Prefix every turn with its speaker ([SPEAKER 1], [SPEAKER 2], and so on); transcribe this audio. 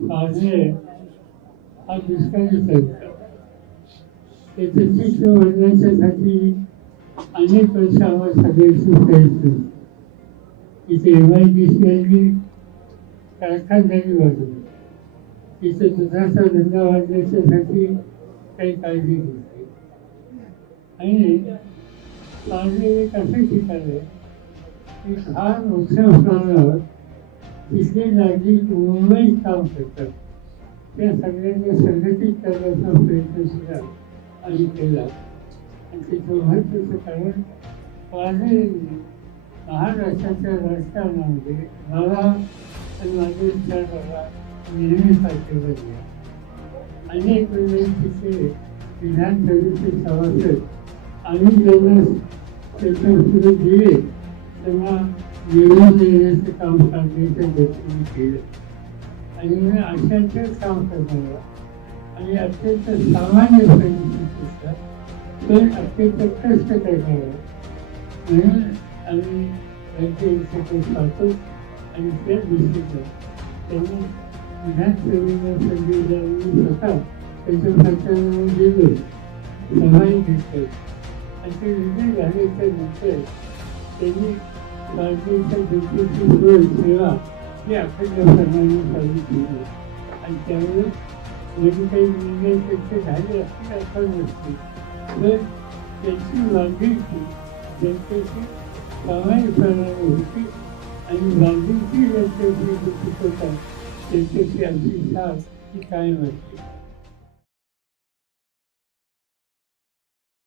[SPEAKER 1] पाहणे हा दुष्काळीच असतो त्याचं चित्र अनेक वर्ष आम्हाला सगळ्यांची प्रयत्न इथे एम आय डी सी आली कारखानदारी वाढवली तिथे दुधाचा धंदा वाढण्याच्यासाठी काही काळजी घेतली. आणि पाणी एक असं ठिकाण आहे. की फार मोठ्या प्रमाणावर तिथे नागरिक मुंबईत काम करतात त्या सगळ्यांनी संघटित करण्याचा प्रयत्न सुद्धा आम्ही केला. आणि त्याचं महत्त्वाचं कारण माझे महाराष्ट्राच्या राजकारणामध्ये मला आणि माझे विचारधारा नेहमी पाठिंबा दिला अनेक वेळेस तिथे विधानसभेचे सभासद आम्ही जेव्हा त्याच्या पुढे दिले. तेव्हा निवडून देण्याचं काम करण्याच्या दृष्टीने केलं. आणि मी अशाच काम करणारा आणि अत्यंत सामान्य परिस्थितीचा पण अत्यंत कष्ट करणारा. म्हणून आम्ही त्यांचे पाहतो आणि त्या दृष्टीनं त्यांनी विधानसभेला संधी द्यावी स्वतः त्याच्या खात्यावर गेलो सभाही घेतलं. आणि ते विजय झाल्याच्यानंतर 等于呃，就就就就就土耳其了，两块钱才能一块一斤的，很便宜。我们这里面是天然的，非常特别的，所以给去了绿皮，给这些百万以上的武器，还有老金巨人这些都不够的，给这些地下地下武器。